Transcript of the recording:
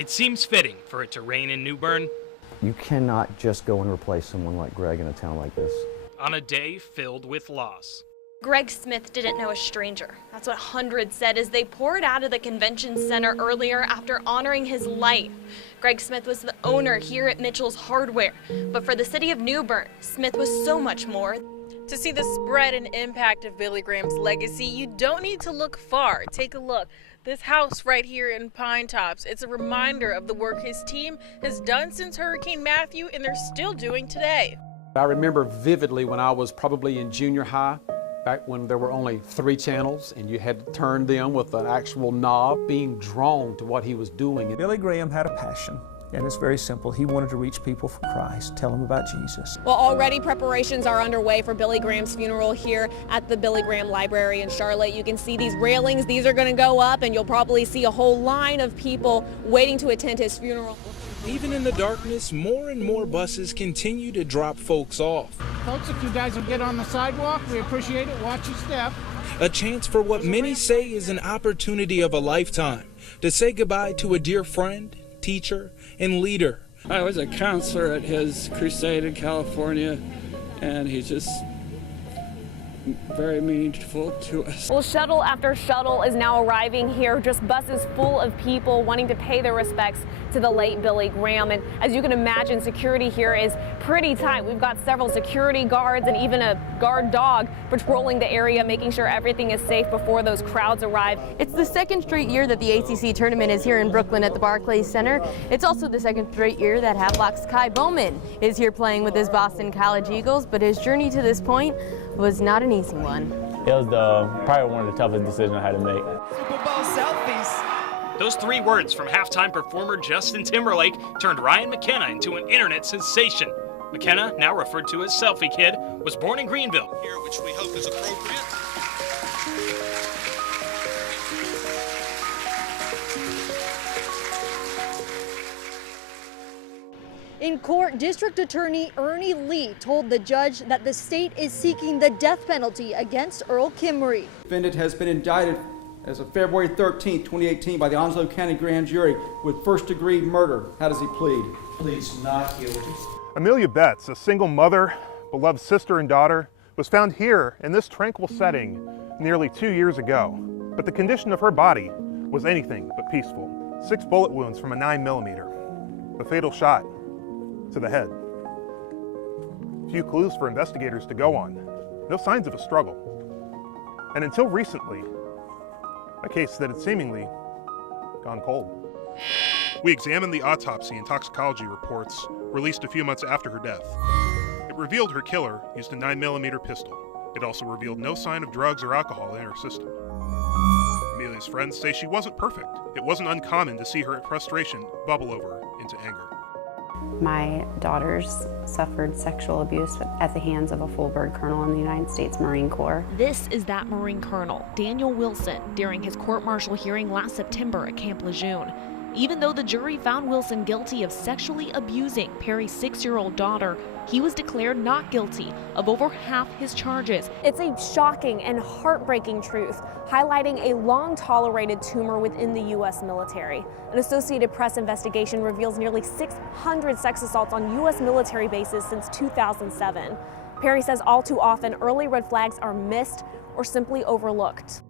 It seems fitting for it to rain in New Bern You cannot just go and replace someone like Greg in a town like this. on a day filled with loss. Greg Smith didn't know a stranger. That's what hundreds said as they poured out of the convention center earlier after honoring his life. Greg Smith was the owner here at Mitchell's Hardware, but for the city of New Bern, Smith was so much more. To see the spread and impact of Billy Graham's legacy, you don't need to look far. Take a look. This house right here in Pine Tops, it's a reminder of the work his team has done since Hurricane Matthew, and they're still doing today. I remember vividly when I was probably in junior high, back when there were only 3 channels and you had to turn them with an actual knob, being drawn to what he was doing. Billy Graham had a passion, and it's very simple. He wanted to reach people for Christ, tell them about Jesus. Well, already preparations are underway for Billy Graham's funeral here at the Billy Graham Library in Charlotte. You can see these railings. These are going to go up, and you'll probably see a whole line of people waiting to attend his funeral. Even in the darkness, more and more buses continue to drop folks off. Folks, if you guys will get on the sidewalk, we appreciate it. Watch your step. A chance for what many say is an opportunity of a lifetime to say goodbye to a dear friend, teacher, and leader. I was a counselor at his crusade in California, and he's just very meaningful to us. Well, shuttle after shuttle is now arriving here, just buses full of people wanting to pay their respects to the late Billy Graham. And as you can imagine, security here is pretty tight. We've got several security guards and even a guard dog patrolling the area, making sure everything is safe before those crowds arrive. It's the second straight year that the ACC tournament is here in Brooklyn at the Barclays Center. It's also the second straight year that Havelock's Kai Bowman is here playing with his Boston College Eagles, but his journey to this point was not an easy one. It was probably one of the toughest decisions I had to make. Super Bowl selfies. Those 3 words from halftime performer Justin Timberlake turned Ryan McKenna into an internet sensation. McKenna, now referred to as Selfie Kid, was born in Greenville. Here, which we hope is appropriate. In court, District Attorney Ernie Lee told the judge that the state is seeking the death penalty against Earl Kimmerer. The defendant has been indicted as of February 13, 2018 by the Onslow County Grand Jury with first-degree murder. How does he plead? Pleads not guilty. Amelia Betts, a single mother, beloved sister and daughter, was found here in this tranquil setting nearly 2 years ago. But the condition of her body was anything but peaceful. 6 bullet wounds from a 9mm, a fatal shot to the head. Few clues for investigators to go on. No signs of a struggle. And until recently, a case that had seemingly gone cold. We examined the autopsy and toxicology reports released a few months after her death. It revealed her killer used a 9mm pistol. It also revealed no sign of drugs or alcohol in her system. Amelia's friends say she wasn't perfect. It wasn't uncommon to see her frustration bubble over into anger. My daughters suffered sexual abuse at the hands of a full bird colonel in the United States Marine Corps. This is that Marine Colonel, Daniel Wilson, during his court-martial hearing last September at Camp Lejeune. Even though the jury found Wilson guilty of sexually abusing Perry's 6-year-old daughter, he was declared not guilty of over half his charges. It's a shocking and heartbreaking truth, highlighting a long-tolerated tumor within the U.S. military. An Associated Press investigation reveals nearly 600 sex assaults on U.S. military bases since 2007. Perry says all too often early red flags are missed or simply overlooked.